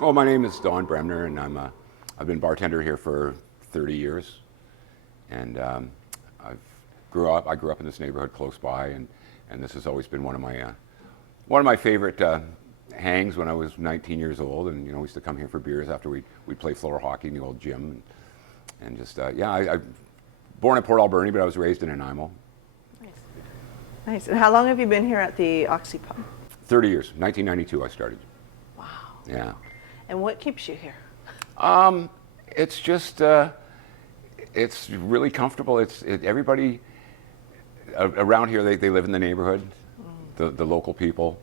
Oh, my name is Don Bremner, and I've been bartender here for 30 years. And I grew up in this neighborhood close by, and this has always been one of my favorite hangs when I was 19 years old. And we used to come here for beers after we'd play floor hockey in the old gym, and just I born in Port Alberni, but I was raised in Nanaimo. Nice. Nice. And how long have you been here at the Occi Pub? 30 years. 1992 I started. Wow. Yeah. And what keeps you here? It's just it's really comfortable. Everybody around here, they live in the neighborhood, the local people.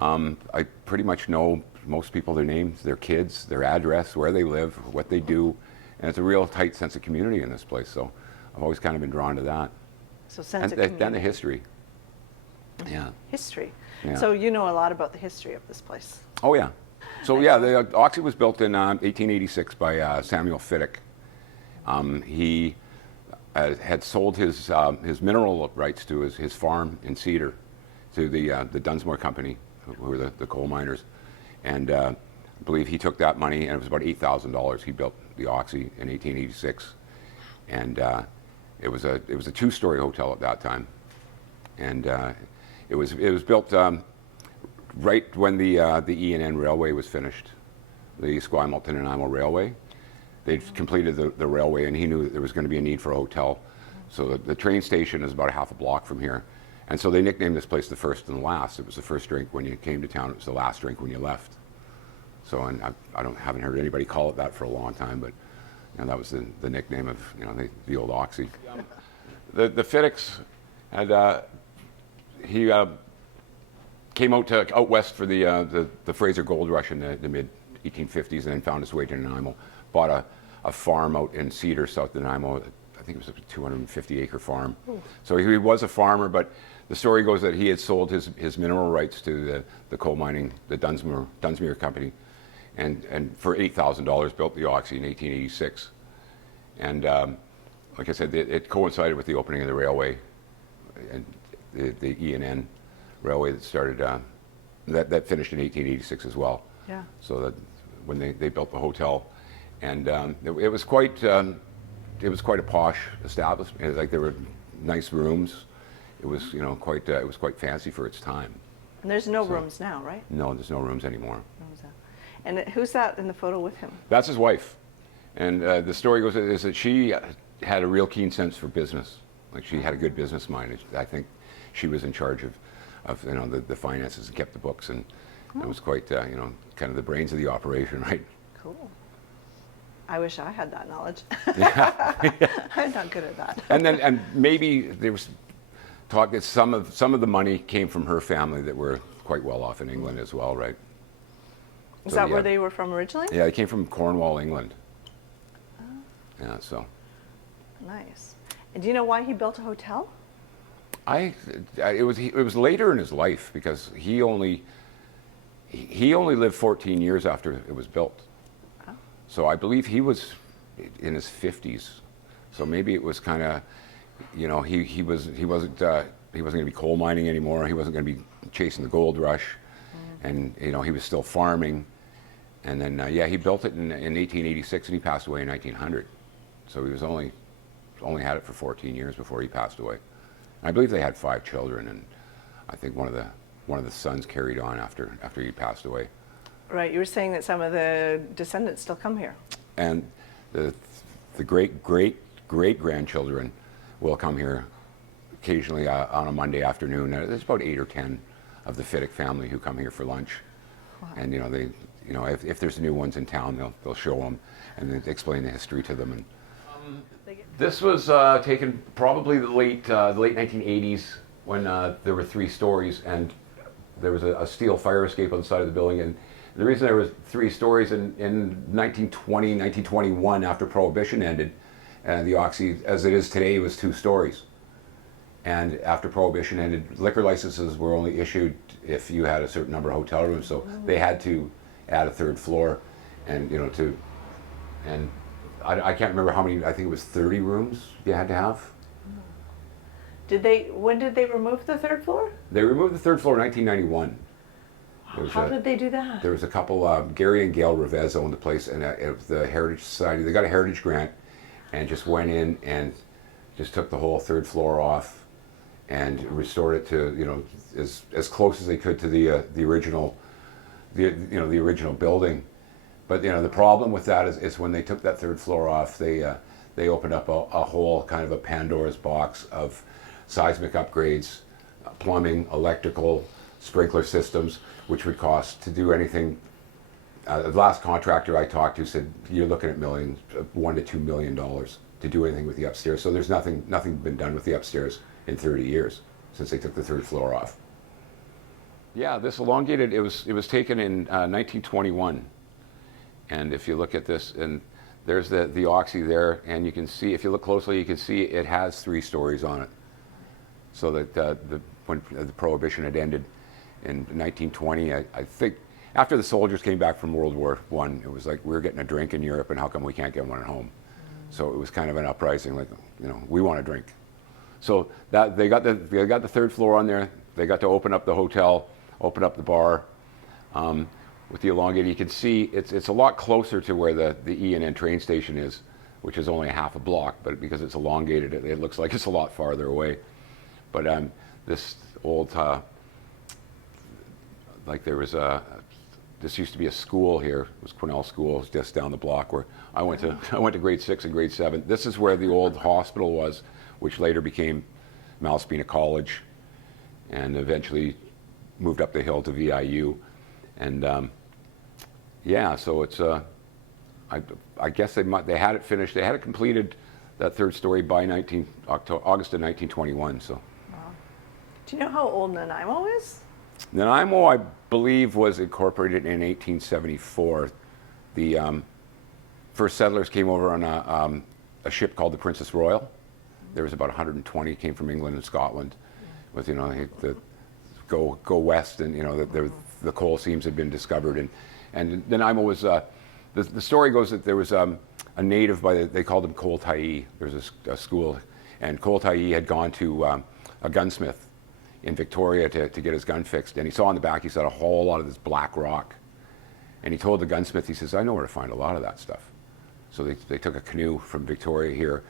I pretty much know most people, their names, their kids, their address, where they live, what they do, and it's a real tight sense of community in this place. So I've always kind of been drawn to that. So sense of community. And the history. Yeah. History. Yeah. So you know a lot about the history of this place. Oh yeah. So yeah, the Occi was built in 1886 by Samuel Fiddick. He had sold his mineral rights to his farm in Cedar to the Dunsmore Company, who were the coal miners, and I believe he took that money, and it was about $8,000. He built the Occi in 1886, and it was a two-story hotel at that time, and it was built right when the E&N Railway was finished, the Esquimalt to Nanaimo Railway. They'd completed the railway, and he knew that there was going to be a need for a hotel. So the train station is about a half a block from here. And so they nicknamed this place the First and the Last. It was the first drink when you came to town. It was the last drink when you left. So, and haven't heard anybody call it that for a long time, but that was the nickname of the old Occi. The Fiddicks had he came out west for the Fraser Gold Rush in the mid 1850s, and then found his way to Nanaimo. Bought a farm out in Cedar, south of Nanaimo. I think it was a 250-acre farm. Ooh. So he was a farmer, but the story goes that he had sold his mineral rights to the coal mining, the Dunsmuir Company, and for $8,000 built the Occi in 1886. And like I said, it coincided with the opening of the railway, and the E&N Railway that started that finished in 1886 as well. Yeah. So that when they built the hotel, and it was quite a posh establishment. Like there were nice rooms. It was quite fancy for its time. And there's no rooms now, right? No, there's no rooms anymore. And who's that in the photo with him? That's his wife. And the story goes is that she had a real keen sense for business. Like she had a good business mind. I think she was in charge of the finances and kept the books, and it was quite kind of the brains of the operation, right? Cool. I wish I had that knowledge. Yeah. I'm not good at that. And maybe there was talk that some of the money came from her family that were quite well off in England as well, right? Is that where they were from originally? Yeah, they came from Cornwall, England. Oh. Yeah, so. Nice. And do you know why he built a hotel? It was later in his life, because he only lived 14 years after it was built. Oh. So I believe he was in his 50s. So maybe it was kind of, he wasn't going to be coal mining anymore. He wasn't going to be chasing the gold rush, and he was still farming. And then he built it in 1886, and he passed away in 1900. So he was only had it for 14 years before he passed away. I believe they had 5 children, and I think one of the sons carried on after he passed away. Right. You were saying that some of the descendants still come here. And the great grandchildren will come here occasionally on a Monday afternoon. There's about 8 or 10 of the Fiddick family who come here for lunch. Wow. And if there's new ones in town, they'll show them and then explain the history to them. And this was taken probably the late 1980s, when there were 3 stories, and there was a steel fire escape on the side of the building. And the reason there was 3 stories in 1920, 1921, after Prohibition ended, the Occi, as it is today, was 2 stories. And after Prohibition ended, liquor licenses were only issued if you had a certain number of hotel rooms. So they had to add a 3rd floor, and I can't remember how many. I think it was 30 rooms you had to have. When did they remove the 3rd floor? They removed the 3rd floor in 1991. How did they do that? There was a couple, Gary and Gail Revez owned the place, and the Heritage Society, they got a heritage grant and just went in and just took the whole third floor off and restored it to, you know, as close as they could to the original, the original building. But, you know, the problem with that is when they took that third floor off, they opened up a whole kind of a Pandora's box of seismic upgrades, plumbing, electrical, sprinkler systems, which would cost to do anything. The last contractor I talked to said you're looking at millions, $1 to $2 million to do anything with the upstairs. So there's nothing been done with the upstairs in 30 years since they took the third floor off. Yeah, this elongated. It was taken in 1921, and if you look at this, and there's the Oxy there, and you can see, if you look closely, you can see it has 3 stories on it. So that when the Prohibition had ended in 1920, I think after the soldiers came back from World War I, it was like we were getting a drink in Europe, and how come we can't get one at home? So it was kind of an uprising, like, you know, we want a drink. So that they got the third floor on there. They got to open up the hotel, open up the bar. With the elongated, you can see it's a lot closer to where the E&N train station is, which is only a half a block, but because it's elongated, it looks like it's a lot farther away. But this old, like there was this used to be a school here. It was Cornell School, just down the block where I went to grade 6 and grade 7. This is where the old hospital was, which later became Malaspina College, and eventually moved up the hill to VIU. And yeah, so it's I guess they had it finished. They had it completed, that third story, by August of 1921. So. Wow. Do you know how old Nanaimo is? Nanaimo, I believe, was incorporated in 1874. The first settlers came over on a ship called the Princess Royal. There was about 120 came from England and Scotland, with, you know, the go west, and, you know, the coal seams had been discovered, and Nanaimo was the story goes that there was a native they called him Cole Tyee. There was a school, and Cole Tyee had gone to a gunsmith in Victoria to get his gun fixed, and he saw on the back, he saw a whole lot of this black rock, and he told the gunsmith, he says, I know where to find a lot of that stuff. So they took a canoe from Victoria here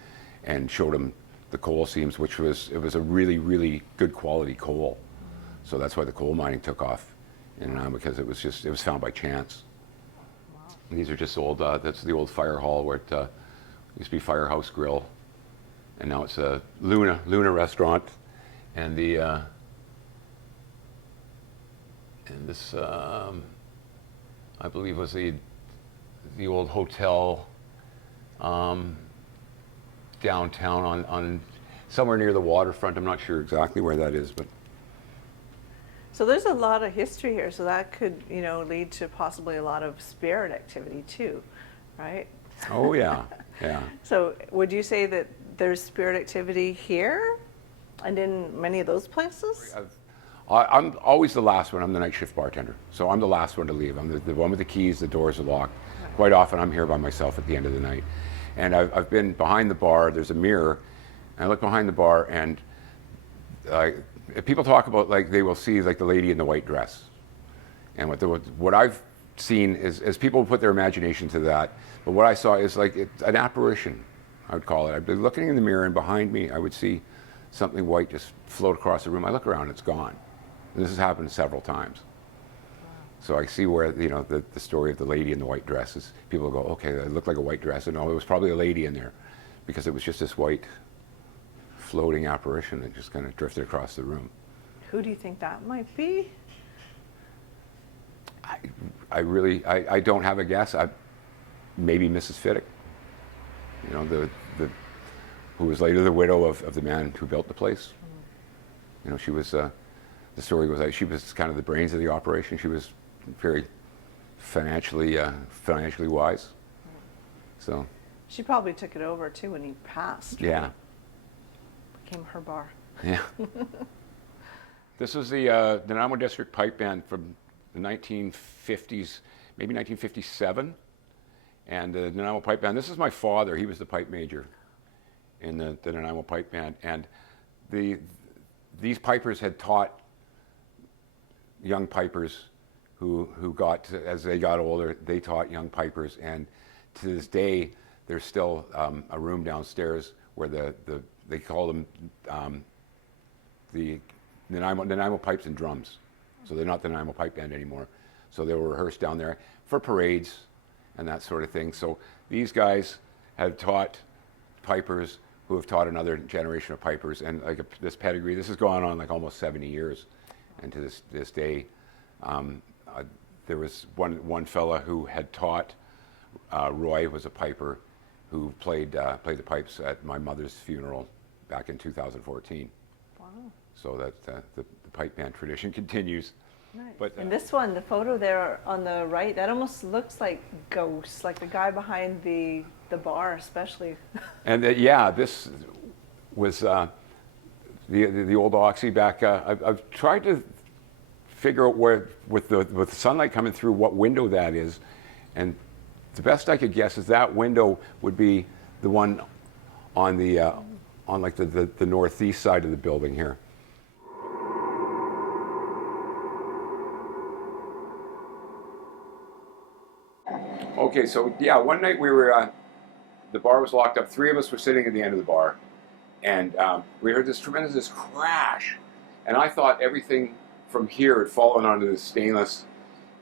and showed him the coal seams, which was a really, really good quality coal. So that's why the coal mining took off in Nanaimo, because it was found by chance. Wow. And these are just old, that's the old fire hall where it used to be Firehouse Grill, and now it's a Luna restaurant. And this, I believe, was the old hotel downtown on somewhere near the waterfront. I'm not sure exactly where that is, but. So there's a lot of history here, so that could, you know, lead to possibly a lot of spirit activity too, right? Oh yeah, yeah. So would you say that there's spirit activity here and in many of those places? I'm always the last one. I'm the night shift bartender, so I'm the last one to leave. I'm the one with the keys. The doors are locked. Right. Quite often, I'm here by myself at the end of the night, and I've been behind the bar. There's a mirror, and I look behind the bar, and people talk about, like, they will see, like, the lady in the white dress, and what I've seen is people put their imagination to that, but what I saw is like an apparition, I would call it. I'd be looking in the mirror, and behind me, I would see something white just float across the room. I look around, it's gone. And this has happened several times. Wow. So I see where, you know, the story of the lady in the white dress is, people go, okay, it looked like a white dress, and no, it was probably a lady in there, because it was just this white floating apparition that just kind of drifted across the room. Who do you think that might be? I really don't have a guess. Maybe Mrs. Fiddick, you know, who was later the widow of the man who built the place. You know, she was, the story was like she was kind of the brains of the operation. She was very financially wise. So. She probably took it over too when he passed. Yeah. Right? Became her bar. Yeah. This is the Nanaimo District Pipe Band from the 1950s, maybe 1957. And the Nanaimo Pipe Band, this is my father. He was the pipe major in the Nanaimo Pipe Band. And these pipers had taught young pipers who got, as they got older, they taught young pipers, and to this day, there's still a room downstairs where they call them the Nanaimo pipes and drums. So they're not the Nanaimo pipe band anymore. So they were rehearsed down there for parades and that sort of thing. So these guys have taught pipers who have taught another generation of pipers, and like this pedigree, this has gone on like almost 70 years, and to this day, there was one fella who had taught Roy, was a piper, who played the pipes at my mother's funeral back in 2014. Wow. So that the pipe band tradition continues. Nice. But, and this one, the photo there on the right, that almost looks like ghosts, like the guy behind the bar especially. And yeah, this was the old Oxy back. I've tried to figure out where, with the sunlight coming through, what window that is, and the best I could guess is that window would be the one on the on like the northeast side of the building here. Okay, so yeah, one night we were, the bar was locked up. 3 of us were sitting at the end of the bar, and we heard this tremendous crash, and I thought everything from here had fallen onto the stainless,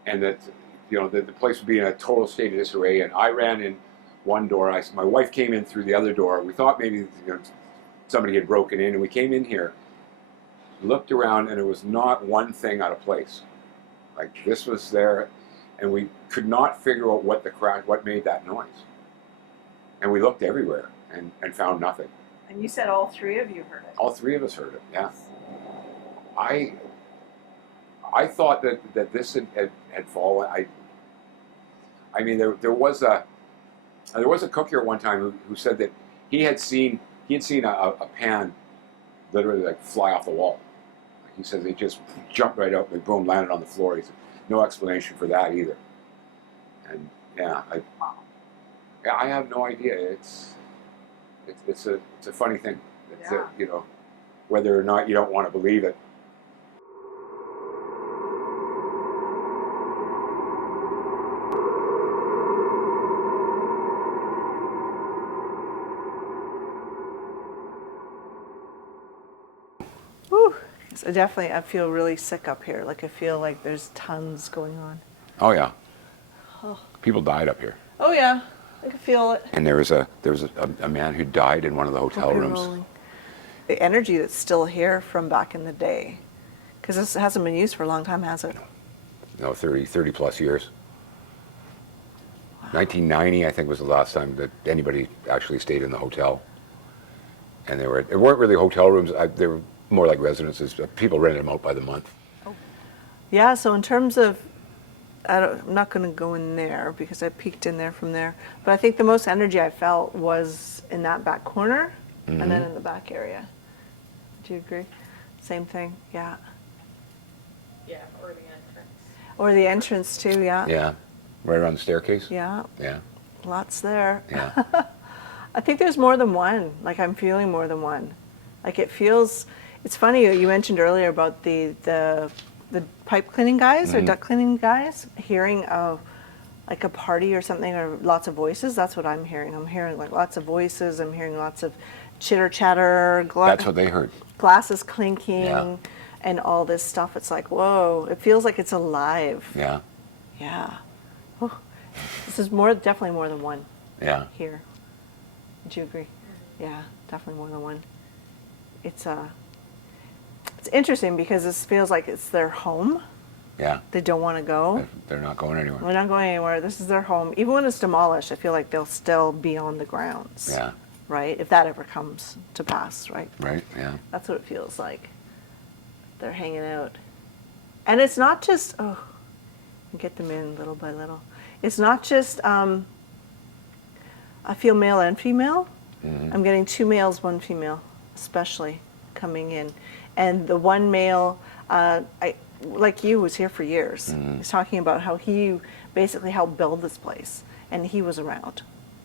and that, you know, the place would be in a total state of disarray. And I ran in one door. My wife came in through the other door. We thought maybe, you know, somebody had broken in, and we came in here, looked around, and there was not one thing out of place. Like, this was there, and we could not figure out what made that noise. And we looked everywhere and found nothing. And you said all 3 of you heard it. All 3 of us heard it. Yeah. I thought that this had fallen. I mean, there was a cook here at one time who said that he had seen a pan literally like fly off the wall. He says they just jumped right up and boom, landed on the floor. He said, no explanation for that either. And yeah, I have no idea. It's a funny thing. It's Yeah. you know, whether or not you don't want to believe it. Whew. So definitely, I feel really sick up here. Like, I feel like there's tons going on. Oh yeah. Oh. People died up here. Oh yeah, I can feel it. And there was a man who died in one of the hotel Okay, rooms. rolling. The energy that's still here from back in the day, because this hasn't been used for a long time, has it? No, 30 plus years. 1990, I think, was the last time that anybody actually stayed in the hotel. And it weren't really hotel rooms. They were more like residences. People rented them out by the month. Oh. Yeah. So in terms of, I'm not going to go in there because I peeked in there from there. But I think the most energy I felt was in that back corner, and then in the back area. Do you agree? Same thing. Yeah. Yeah, or the entrance. Or the entrance too. Yeah. Yeah, right around the staircase. Yeah. Yeah. Lots there. Yeah. I think there's more than one. Like, I'm feeling more than one. Like, it feels. It's funny you mentioned earlier about the pipe cleaning guys or duct cleaning guys hearing like a party or something, or lots of voices. That's what I'm hearing. I'm hearing like lots of voices. I'm hearing lots of chitter chatter. That's what they heard. Glasses clinking, Yeah. and all this stuff. It's like, whoa! It feels like it's alive. Yeah. Yeah. Oh, this is definitely more than one Yeah. here. Would you agree? Yeah, definitely more than one. It's interesting because this feels like it's their home. Yeah. They don't want to go. They're not going anywhere. We're not going anywhere. This is their home. Even when it's demolished, I feel like they'll still be on the grounds. Yeah. Right? If that ever comes to pass, right? Right. Yeah. That's what it feels like. They're hanging out. And it's not just, get them in little by little. It's not just, I feel male and female. Mm-hmm. I'm getting 2 males, 1 female, especially coming in. And the one male, like you, was here for years. Mm-hmm. He's talking about how he basically helped build this place. And he was around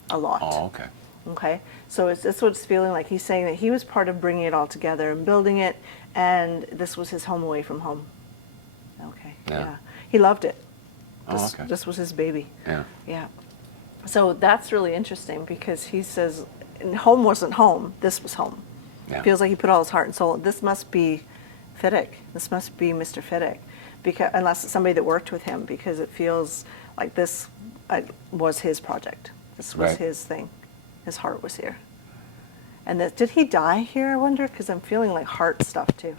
a lot. Oh, okay. Okay, so that's what it's feeling like. He's saying that he was part of bringing it all together and building it, and this was his home away from home. Okay, Yeah. He loved it. Oh, okay. This was his baby. Yeah. Yeah. So that's really interesting because he says, and home wasn't home. This was home. Yeah. Feels like he put all his heart and soul. This must be Fiddick. This must be Mr. Fiddick, because unless it's somebody that worked with him, because it feels like this was his project. This was Right. his thing. His heart was here. And did he die here? I wonder, because I'm feeling like heart stuff too.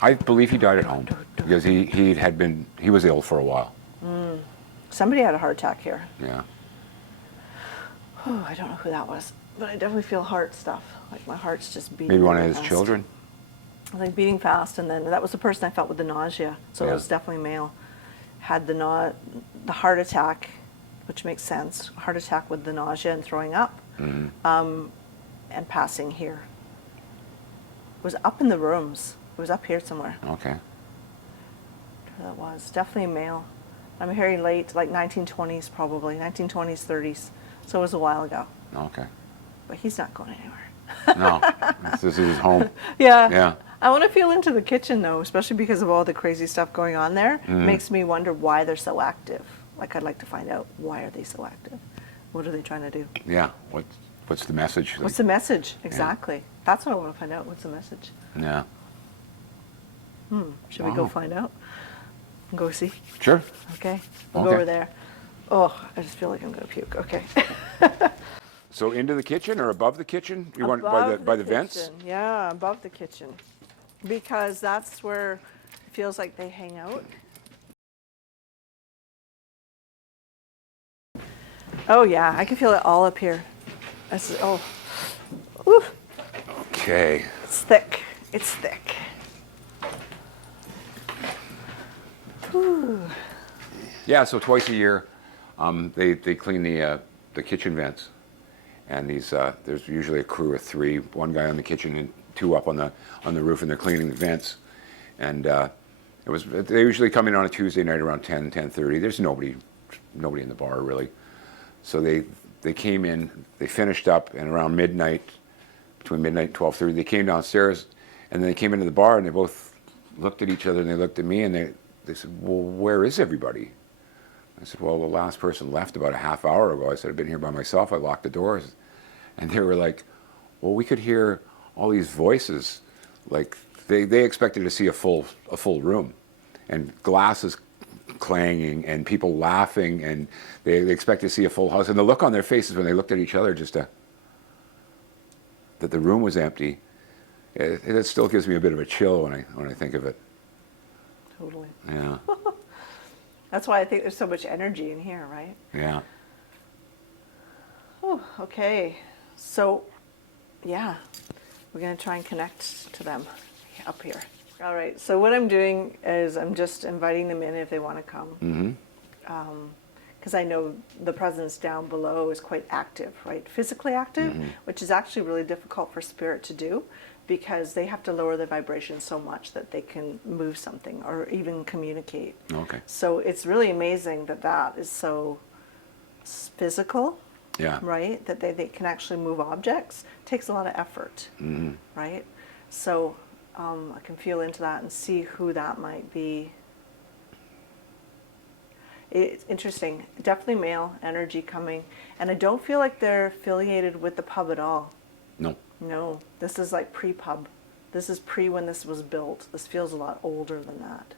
I believe he died at home because he was ill for a while. Somebody had a heart attack here. Yeah. Oh, I don't know who that was, but I definitely feel heart stuff. Like my heart's just beating. Maybe one of really his fast. children. Like beating fast, and then that was the person I felt with the nausea. So Yeah. it was definitely male. Had the heart attack, which makes sense. Heart attack with the nausea and throwing up, and passing here. It was up in the rooms. It was up here somewhere. Okay. Where that was definitely a male. I'm hearing late, like 1920s probably, 1920s, 30s. So it was a while ago. Okay. But he's not going anywhere. No, this is his home. Yeah. Yeah. I want to feel into the kitchen though, especially because of all the crazy stuff going on there. Makes me wonder why they're so active. Like I'd like to find out, why are they so active? What are they trying to do? Yeah. What's the message? What's the message? Exactly. That's what I want to find out. What's the message? Yeah. Should we go find out? And go see? Sure. Okay. We'll go Okay. over there. Oh, I just feel like I'm going to puke. Okay. So into the kitchen or above the kitchen? You want Above by the vents? kitchen. Yeah, above the kitchen. Because that's where it feels like they hang out. Oh yeah, I can feel it all up here. Ooh, Okay. it's thick. It's thick. Ooh. Yeah. So twice a year, they clean the kitchen vents, and there's usually a crew of 3, one guy on the kitchen and 2 up on the roof, and they're cleaning the vents. And they usually come in on a Tuesday night around 10:30. There's nobody in the bar really. So they came in, they finished up, and around midnight, between midnight and 12:30, they came downstairs, and then they came into the bar, and they both looked at each other, and they looked at me, and they said, "Well, where is everybody?" I said, "Well, the last person left about a half hour ago." I said, "I've been here by myself. I locked the doors." And they were like, "Well, we could hear all these voices." Like they expected to see a full room, and glasses clanging and people laughing, and they expect to see a full house. And the look on their faces when they looked at each other, that the room was empty, it still gives me a bit of a chill when I think of it. Totally. Yeah. That's why I think there's so much energy in here, right? Yeah. Oh, okay. So, yeah, we're going to try and connect to them up here. All right. So what I'm doing is I'm just inviting them in if they want to come. Because I know the presence down below is quite active, right? Physically active, which is actually really difficult for spirit to do because they have to lower their vibration so much that they can move something or even communicate. Okay. So it's really amazing that is so physical. Yeah. Right? That they can actually move objects. Takes a lot of effort, right? So I can feel into that and see who that might be. It's interesting. Definitely male energy coming. And I don't feel like they're affiliated with the pub at all. No. No. This is like pre-pub. This is pre when this was built. This feels a lot older than that.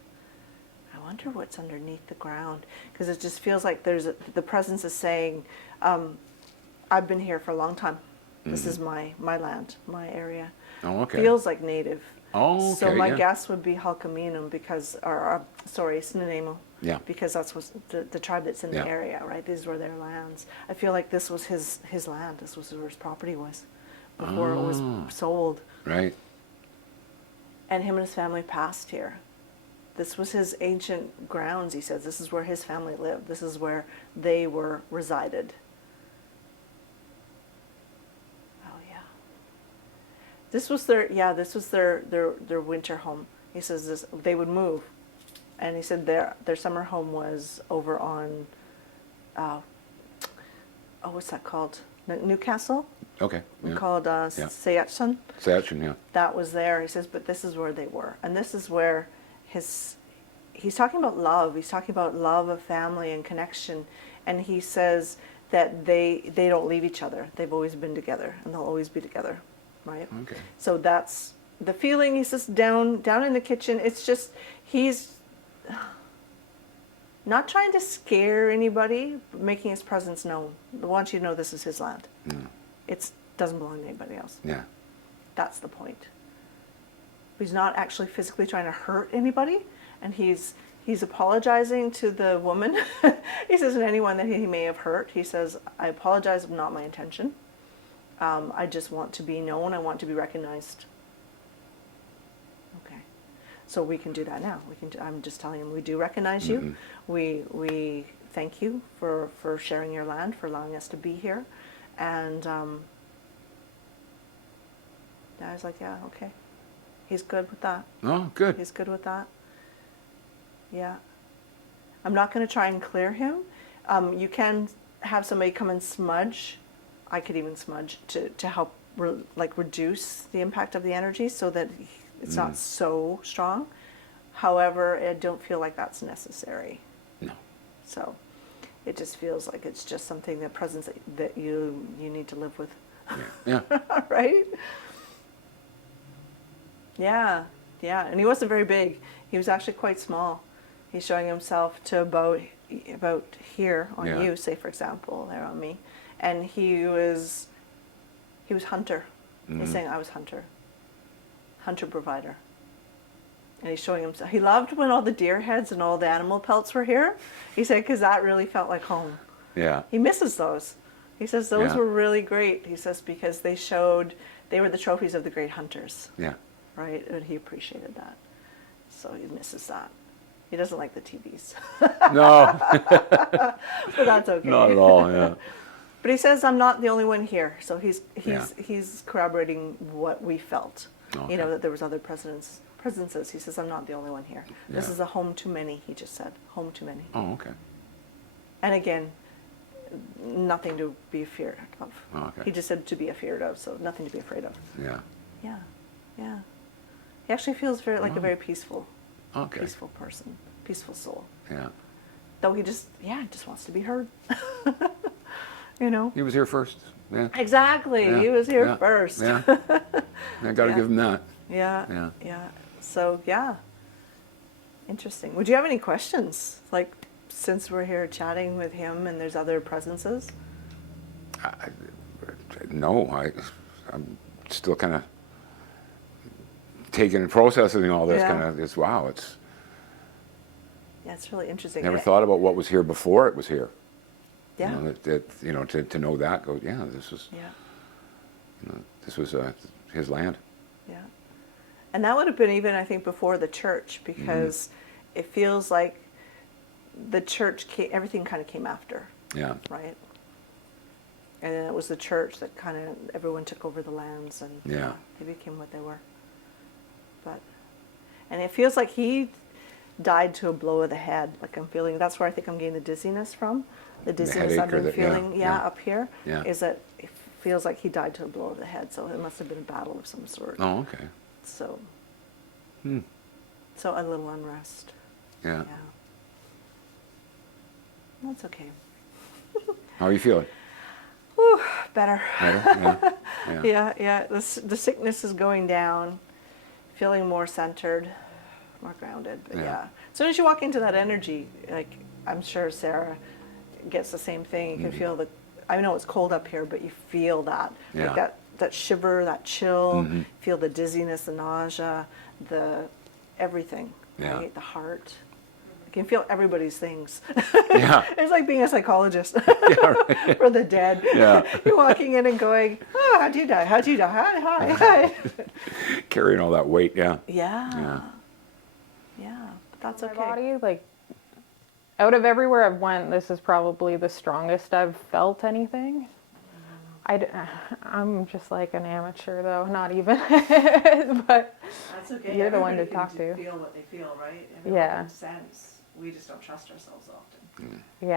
I wonder what's underneath the ground. Because it just feels like the presence is saying, I've been here for a long time. This is my land, my area. Oh, okay. Feels like native. Oh, okay. So my yeah. guess would be Halkaminum because, it's Nanaimo. Yeah. Because that's what the tribe that's in Yeah. the area, right? These were their lands. I feel like this was his land. This was where his property was before it was sold. Right. And him and his family passed here. This was his ancient grounds, he says. This is where his family lived. This is where they were resided. Oh yeah. This was their winter home. He says they would move. And he said their summer home was over on what's that called? Newcastle? Okay. Yeah. Called Sayatsun. Section, yeah. That was there. He says, but this is where they were. And this is where his he's talking about love. He's talking about love of family and connection. And he says that they don't leave each other. They've always been together and they'll always be together, right? Okay. So that's the feeling. He says down in the kitchen. It's just, he's not trying to scare anybody, but making his presence known. He wants you to know this is his land. It doesn't belong to anybody else. Yeah. That's the point. He's not actually physically trying to hurt anybody, and he's apologizing to the woman. He says, and anyone that he may have hurt, he says, I apologize, not my intention. I just want to be known. I want to be recognized. Okay. So we can do that now. I'm just telling him we do recognize you. We thank you for sharing your land, for allowing us to be here. And I was like, yeah, okay. He's good with that. Oh, good. He's good with that. Yeah. I'm not going to try and clear him. You can have somebody come and smudge. I could even smudge to help reduce the impact of the energy so that it's not so strong. However, I don't feel like that's necessary. No. So it just feels like it's just something, that presence that you need to live with. Yeah. Right? Yeah, yeah. And he wasn't very big. He was actually quite small. He's showing himself to about here on Yeah. you, say for example, there on me. And he was hunter. He's saying I was hunter provider. And he's showing himself. He loved when all the deer heads and all the animal pelts were here. He said, because that really felt like home. Yeah. He misses those. He says those Yeah. were really great. He says because they were the trophies of the great hunters. Yeah. Right? And he appreciated that. So he misses that. He doesn't like the TVs. No, But that's okay. not at all. Yeah. But he says, I'm not the only one here. So Yeah. he's corroborating what we felt. Okay. You know, that there was other presences. He says, I'm not the only one here. This Yeah. is a home to many, he just said. Home to many. Oh, okay. And again, nothing to be afraid of. Oh, okay. He just said to be afraid of, so nothing to be afraid of. Yeah. Yeah, yeah. He actually feels like a very peaceful Okay. peaceful person, peaceful soul. Yeah. Though he just wants to be heard. You know? He was here first. Yeah. Exactly. Yeah. He was here Yeah. first. Yeah. I got to Yeah. give him that. Yeah. Yeah. Yeah. So, yeah. Interesting. Would you have any questions? Like, since we're here chatting with him and there's other presences? No, I'm still kind of taking and processing all this Yeah. kind of. It's wow. It's Yeah, it's really interesting. never And thought about what was here before it was here. Yeah. You know, to know that, go, yeah, this was, Yeah. this was his land. Yeah. And that would have been even, I think, before the church, because it feels like the church everything kind of came after, Yeah. right? And then it was the church that kind of, everyone took over the lands and Yeah. they became what they were. And it feels like he died to a blow of the head. Like I'm feeling, that's where I think I'm getting the dizziness from. The dizziness headache I've been or feeling, yeah. up here, Yeah. is that it feels like he died to a blow of the head. So it must have been a battle of some sort. Oh, okay. So, Hmm. so a little unrest. Yeah. Yeah. That's okay. How are you feeling? Whew, better. Better? Yeah. Yeah. Yeah, yeah. The sickness is going down. Feeling more centered, more grounded. But Yeah. yeah. As soon as you walk into that energy, like I'm sure Sarah gets the same thing. You can feel I know it's cold up here, but you feel that. Yeah. Like that shiver, that chill, Mhm. feel the dizziness, the nausea, the everything, Yeah. right? The heart. You can feel everybody's things. Yeah. It's like being a psychologist Yeah, right. for the dead. Yeah. You're walking in and going, oh, how'd you die? How'd you die? Hi, hi. Carrying all that weight, yeah. Yeah. Yeah. Yeah. But that's My okay. body, like, out of everywhere I've went, this is probably the strongest I've felt anything. I'm just like an amateur, though, not even. But That's okay. You're the one to Everybody talk can to. feel what they feel, right? Yeah. Makes sense. We just don't trust ourselves often, yeah.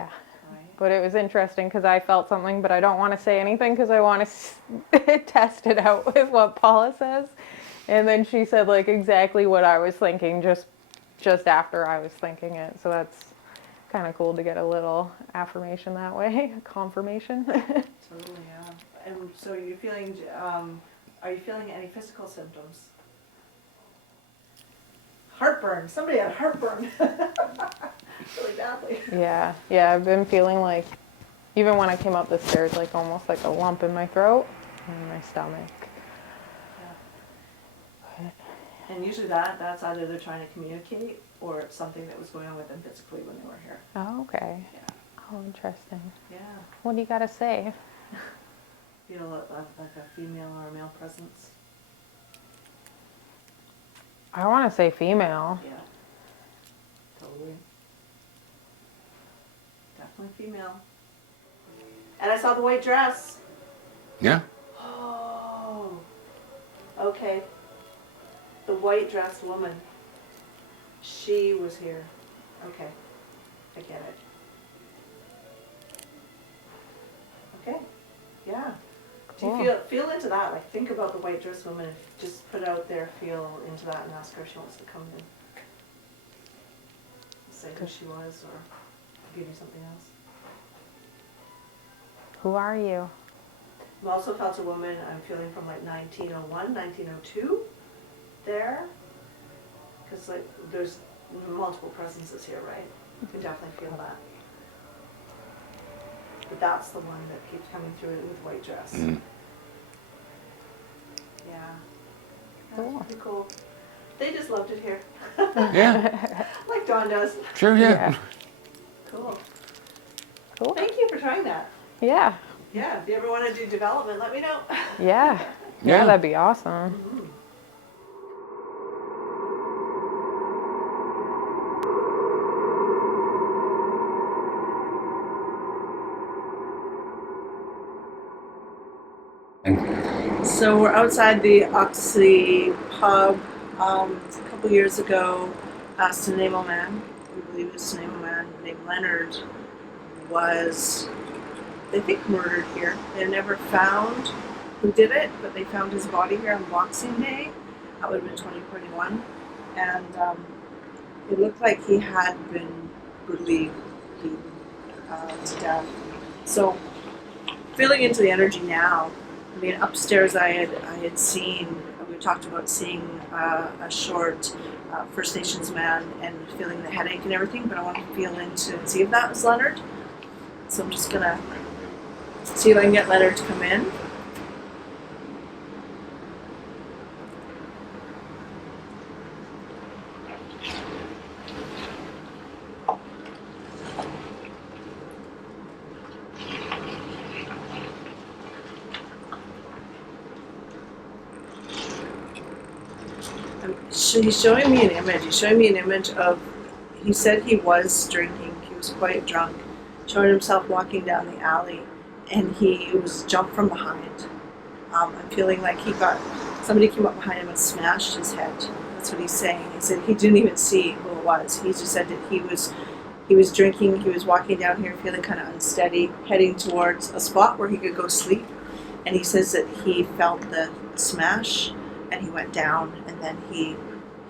right? But it was interesting because I felt something, but I don't want to say anything because I want to test it out with what Paula says. And then she said like exactly what I was thinking, just just after I was thinking it. So that's kind of cool to get a little affirmation that way, confirmation. Totally, yeah. And so are you feeling any physical symptoms? Heartburn. Somebody had heartburn. Really badly. Yeah, I've been feeling like, even when I came up the stairs, like almost like a lump in my throat and in my stomach. Yeah. And usually that's either they're trying to communicate or it's something that was going on with them physically when they were here. Oh, okay. Yeah. Oh, interesting. Yeah. What do you got to say? Feel like a female or a male presence. I want to say female. Yeah. Totally. Definitely female. And I saw the white dress. Yeah. Oh. Okay. The white dressed woman. She was here. Okay. I get it. Okay. Yeah. Cool. Do you feel into that? Like think about the white dressed woman. Just put it out there, feel into that and ask her if she wants to come in. Say who she was or give you something else. Who are you? I've also felt a woman, I'm feeling from like 1901, 1902 there. Because like there's multiple presences here, right? You can definitely feel that. But that's the one that keeps coming through it with white dress. Mm. Yeah. That's Cool. pretty cool. They just loved it here. Yeah. Like Dawn does. Sure. Yeah. Cool. Cool. Thank you for trying that. Yeah. Yeah, if you ever want to do development, let me know. Yeah. Yeah. That'd be awesome. So we're outside the Occidental Pub. A couple years ago, a Nanaimo man, we believe it was a Nanaimo man named Leonard, was, they think, murdered here. They're never found who did it, but they found his body here on Boxing Day. That would have been 2021. And it looked like he had been brutally beaten to death. So, feeling into the energy now, I mean, upstairs I had seen, we talked about seeing a short First Nations man and feeling the headache and everything, but I want to feel into and see if that was Leonard. So I'm just gonna see if I can get Leonard to come in. He's showing me an image. He's showing me an image of, he said he was drinking. He was quite drunk. Showing himself walking down the alley, and he was jumped from behind. I'm feeling like somebody came up behind him and smashed his head. That's what he's saying. He said he didn't even see who it was. He just said that he was drinking. He was walking down here feeling kind of unsteady, heading towards a spot where he could go sleep. And he says that he felt the smash, and he went down, and then he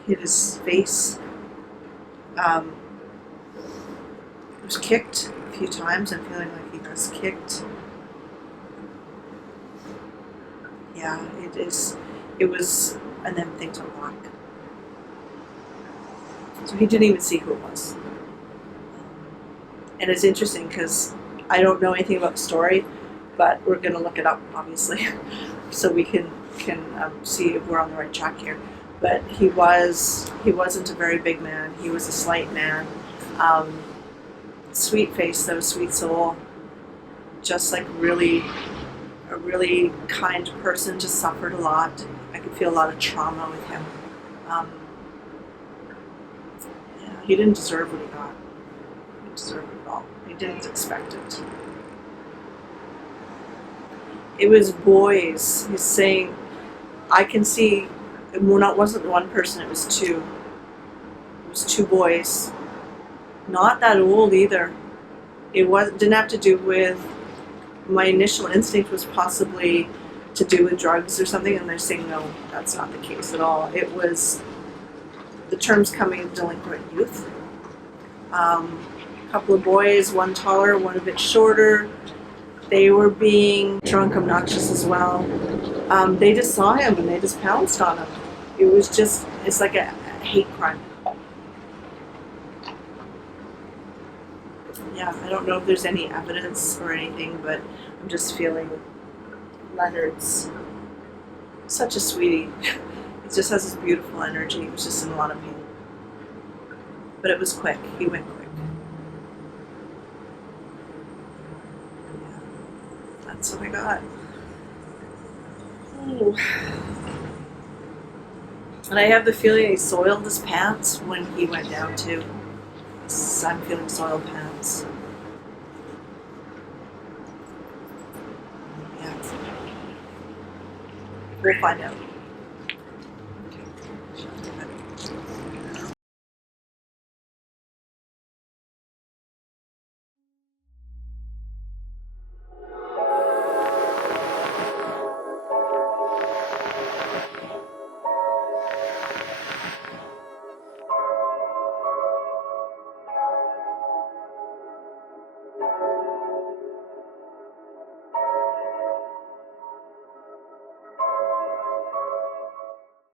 hit his face. He was kicked a few times. I'm feeling like he was kicked. Yeah, it was, and then things went black. So he didn't even see who it was. And it's interesting because I don't know anything about the story, but we're going to look it up, obviously, so we can see if we're on the right track here. But he wasn't a very big man. He was a slight man. Sweet face though, sweet soul. Just like a really kind person, just suffered a lot. I could feel a lot of trauma with him. Yeah, he didn't deserve what he got. He didn't deserve it at all. He didn't expect it. It was boys. He's saying, I can see, it wasn't one person, it was two. It was two boys. Not that old either. Didn't have to do with, my initial instinct was possibly to do with drugs or something, and they're saying no, that's not the case at all. It was the term's coming, delinquent youth. A couple of boys, one taller, one a bit shorter. They were being drunk, obnoxious as well. They just saw him and they just pounced on him. It's like a hate crime. Yeah, I don't know if there's any evidence or anything, but I'm just feeling Leonard's such a sweetie. He just has this beautiful energy. He was just in a lot of pain. But it was quick. He went quick. Yeah, that's what I got. Ooh. And I have the feeling he soiled his pants when he went down too. So I'm feeling soiled pants. Yeah. We'll find out.